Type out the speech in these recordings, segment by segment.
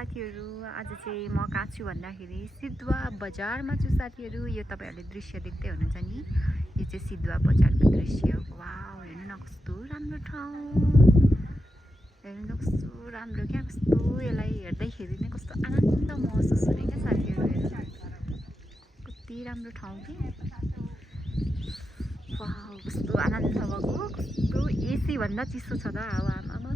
साथीहरू, आज चाहिँ म कहाँ छु भन्दाखेरि सिद्धुवा बजारमा छु साथीहरू। यो तपाईहरुले दृश्य देख्दै हुनुहुन्छ नि, यो चाहिँ सिद्धुवा बजारको दृश्य हो। वाउ, हेर्नु न कस्तो राम्रो ठाउँ, हेर्नु न कस्तो राम्रो क्या, कस्तो यसलाई हेर्दैखेरि नै कस्तो आनन्द महसुस हुने क्या साथीहरू। हेर्नु कति राम्रो ठाउँ कि, वाउ कस्तो आनन्द भएको, कस्तो एसी भन्दा चिसो छ त हावामा।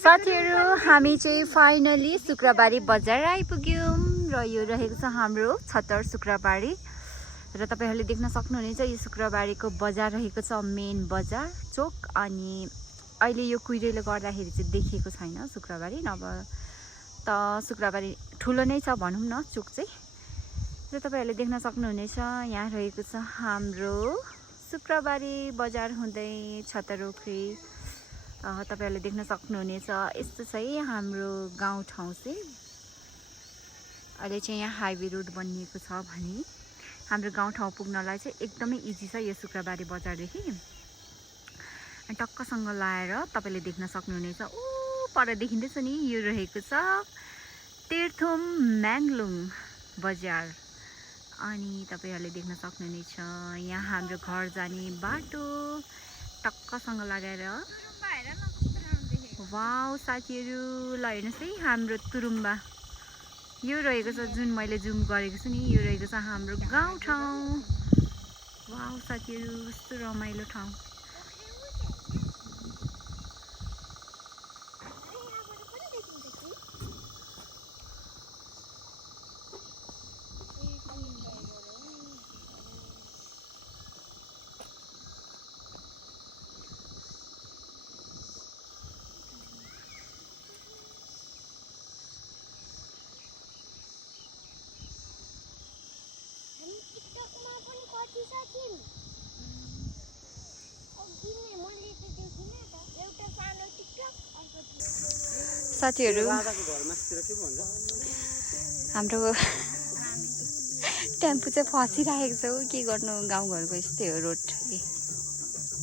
साथीहरू, हामी चाहिँ फाइनली शुक्रबारी बजार आइपुग्यौँ र यो रहेको छ हाम्रो छतर शुक्रबारी। र तपाईहरुले देख्न सक्नुहुनेछ यो शुक्रबारीको बजार रहेको छ मेन बजार चोक। अनि अहिले यो कुहिरोले गर्दाखेरि चाहिँ देखिएको छैन शुक्रबारी, नभए त शुक्रबारी ठुलो नै छ भनौँ न चोक चाहिँ। र तपाईहरुले देख्न सक्नुहुनेछ यहाँ रहेको छ हाम्रो शुक्रबारी बजार हुँदै छतरोखरी। तपाईहरुले देख्न सक्नुहुनेछ यस्तो चाहिँ हाम्रो गाउँठाउँ चाहिँ। अहिले चाहिँ यहाँ हाइवे रोड बनिएको छ भने हाम्रो गाउँठाउँ पुग्नलाई चाहिँ एकदमै इजी छ यो शुक्रबारी बजारदेखि। अनि टक्कसँग लाएर तपाईले देख्न सक्नुहुनेछ ऊ पर देखिँदैछ नि, यो रहेको छ तेर्थुम म्याङलुङ बजार। अनि तपाईहरुले देख्न सक्नुहुनेछ यहाँ हाम्रो घर जाने बाटो टक्कसँग लगाएर। वाउ साथीहरू, ल हेर्नुहोस् है हाम्रो तुरुम्बा यो रहेको छ, जुन मैले जुम गरेको छु नि, यो रहेको छ हाम्रो गाउँठाउँ। वाउ साथीहरू, कस्तो रमाइलो ठाउँ। साथीहरू, हाम्रो टेम्पो चाहिँ फसिरहेको छ, के गर्नु, गाउँघरको यस्तै हो, रोड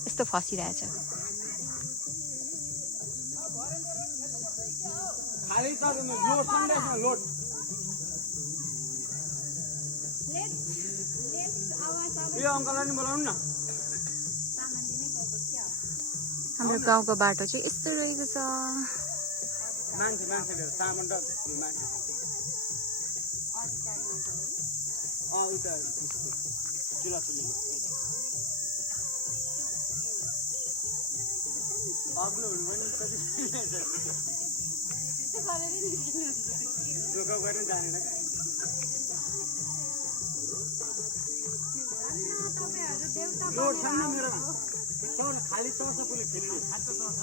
यस्तो फसिरहेछ। हाम्रो गाउँको बाटो चाहिँ यस्तो रहेको छ। खाली चढ्छ पुले फेरि खान्छ चढ्छ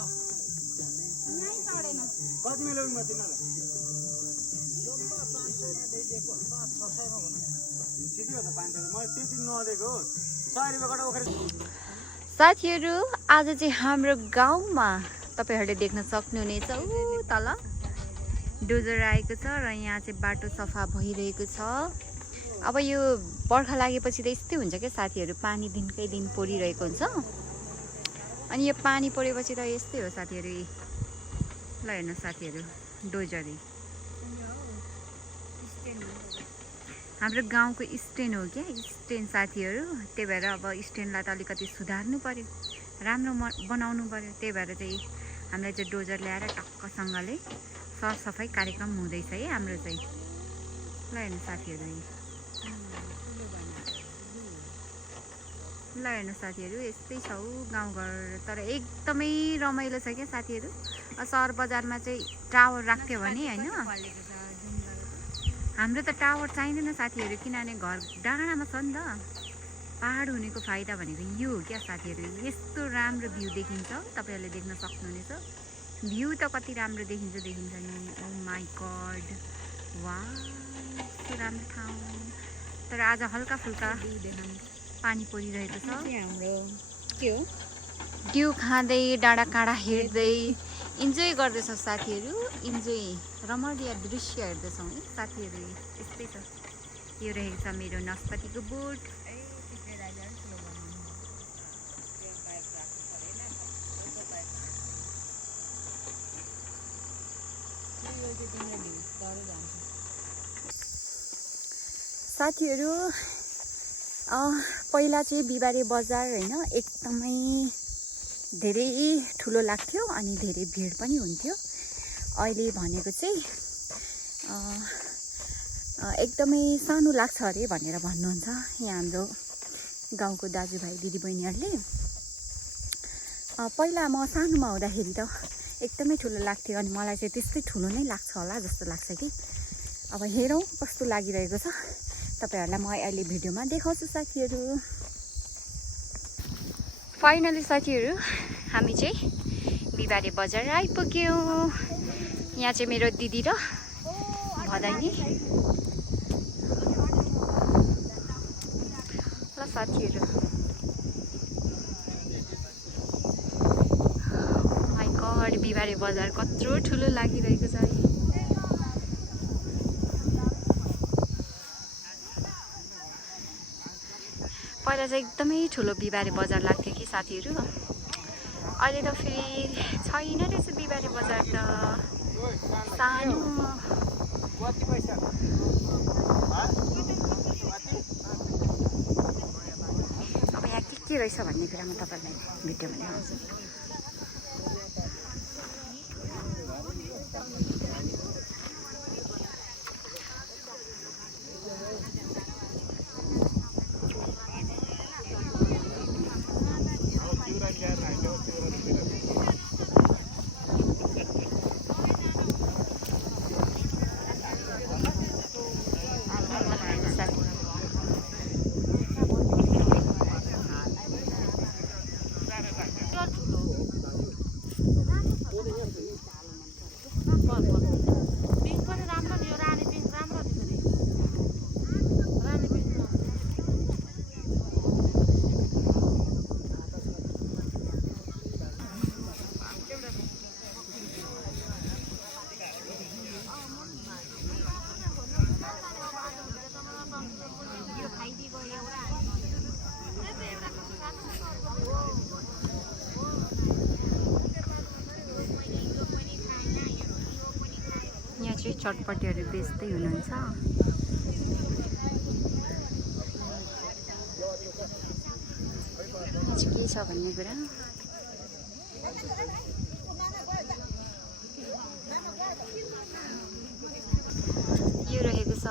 नै चढेन कति मिलाउनु म तिनीलाई जम्मा 500 मा दिएको 500 मा भन्नु ठिकै हो त 500 म त्यति नदिएको 100 रुपैयाँ गडा ओखरे। साथीहरू, आज चाहिँ हाम्रो गाउँमा तपाईहरुले देख्न सक्नुहुनेछ उ तल डोजर आएको छ र यहाँ चाहिँ बाटो सफा भइरहेको छ। अब यो बर्खा लागेपछि त यस्तै हुन्छ के साथीहरू, पानी दिनकै दिन परिरहेको हुन्छ। अनि यो पानी परेपछि त यस्तै हो साथीहरू। ल हेर्नु साथीहरू, डोजरी हाम्रो गाउँको स्ट्यान्ड हो क्या, स्ट्यान्ड साथीहरू। त्यही भएर अब स्ट्यान्डलाई त अलिकति सुधार्नु पर्यो, राम्रो बनाउनु पर्यो। त्यही भएर चाहिँ हामीलाई चाहिँ डोजर ल्याएर टक्कसँगले सरसफाइ कार्यक्रम हुँदैछ है हाम्रो चाहिँ। ल हेर्नु साथीहरू, ल हेर्नु साथीहरू, यस्तै छ गाउँघर। तर एकदमै रमाइलो छ क्या साथीहरू। सहर बजारमा चाहिँ टावर राख्थ्यो भने होइन, हाम्रो त टावर चाहिँदैन साथीहरू, किनभने घर डाँडामा छ नि त। पहाड हुनेको फाइदा भनेको यो हो क्या साथीहरू, यस्तो राम्रो भ्यू देखिन्छ। तपाईहरुले देख्न सक्नुहुनेछ भ्यू त कति राम्रो देखिन्छ नि। ओ माई गॉड, वाह कस्तो राम्रो ठाउँ। तर आज हल्का फुल्का पानी परिरहेको छ। हाम्रो के हो, डिउ खाँदै डाँडा काँडा हेर्दै इन्जोय गर्दैछ साथीहरू। इन्जोय रमणीय दृश्य हेर्दैछौँ है साथीहरू। यस्तै छ, यो रहेको छ मेरो नास्पातीको बोट। साथीहरू पहिला चाहिँ बिहिबारे बजार होइन एकदमै धेरै ठुलो लाग्थ्यो अनि धेरै भिड पनि हुन्थ्यो। अहिले भनेको चाहिँ एकदमै सानो लाग्छ अरे भनेर भन्नुहुन्छ यहाँ हाम्रो गाउँको दाजुभाइ दिदीबहिनीहरूले। पहिला म सानोमा हुँदाखेरि त एकदमै ठुलो लाग्थ्यो अनि मलाई चाहिँ त्यस्तै ठुलो नै लाग्छ होला जस्तो लाग्छ कि। अब हेरौँ कस्तो लागिरहेको छ, तपाईँहरूलाई म अहिले भिडियोमा देखाउँछु साथीहरू। फाइनली साथीहरू हामी चाहिँ बिहिबारे बजार आइपुग्यौँ। यहाँ चाहिँ मेरो दिदी र भदैनी ल साथीहरू। माइ गॉड बिहिबारे बजार कत्रो ठुलो लागिरहेको छ है। पहिला चाहिँ एकदमै ठुलो बिहिबारे बजार लाग्थ्यो कि साथीहरू। अहिले त फेरि छैन रहेछ बिहिबारे बजार त, सानो। अब यहाँ के रहेछ भन्ने कुरा म तपाईँलाई भिडियोमा देखाउँछु। यहाँ चाहिँ चटपटीहरू बेच्दै हुनुहुन्छ। यहाँ चाहिँ के छ भन्ने कुरा यो रहेको छ